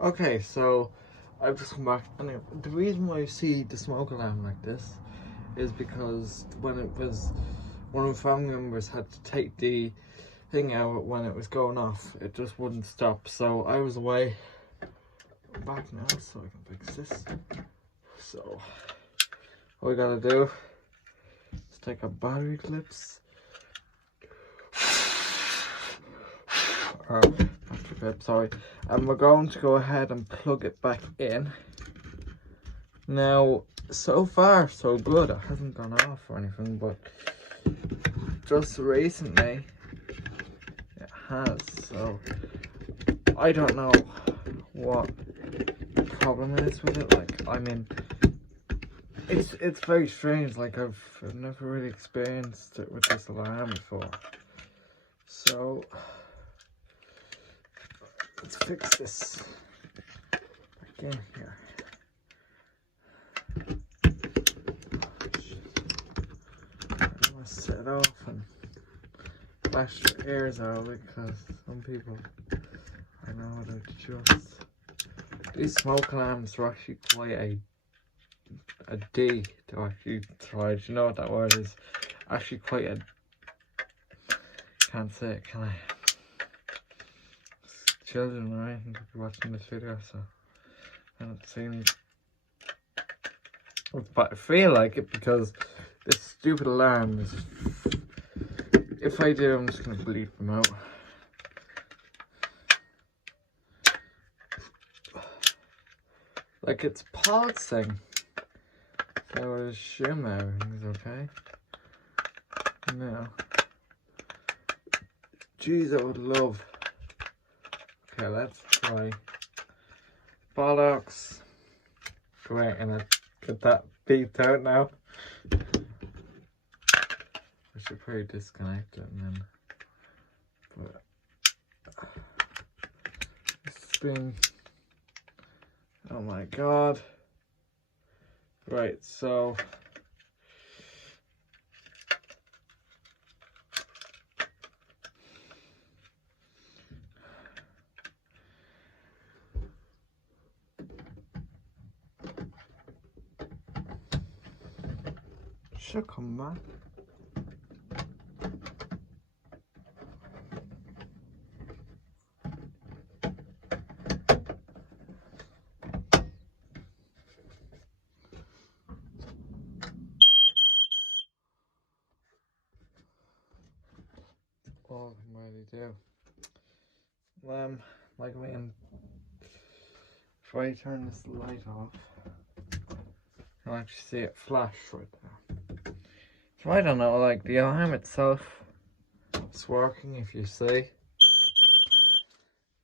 Okay, so I've just come back. Anyway, the reason why you see the smoke alarm like this is because when it was one of the family members had to take the thing out when it was going off, it just wouldn't stop. So I was away. I'm back now, so I can fix this. So all we gotta do is take our battery clips. Battery clip, sorry. And we're going to go ahead and plug it back in. Now, so far so good. It hasn't gone off or anything, but just recently it has. So I don't know what the problem is with it. Like, I mean, it's very strange. Like, I've never really experienced it with this alarm before. So let's fix this back in here. I must set it off and flash your ears out because some people, I know, they're just, these smoke alarms are actually quite a D to actually try. Do you know what that word is? Actually quite a, can't say it, can I? Children, right? I think could be watching this video, so I don't see me. But I feel like it because this stupid alarm is, if I do, I'm just gonna bleep them out. Like, it's pulsing, so I assume everything's okay. Now, jeez, I would love. Okay, let's try. Bollocks. Great, and I get that beeped out now. I should probably disconnect it and then. But it's been. Oh my god. Right, so. Should come back. All I can really do. Like I mean, if I turn this light off, you'll actually see it flash right there. So I don't know, like the alarm itself, it's working. If you see,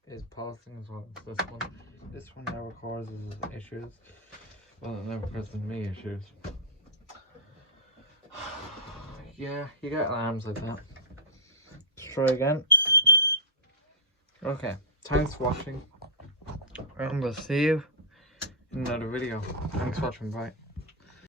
is pulsing as well. This one never causes issues. Well, it never causes me issues. Yeah, you get alarms like that. Let's try again. Okay, thanks for watching. And we'll see you in another video. Thanks for watching, bye.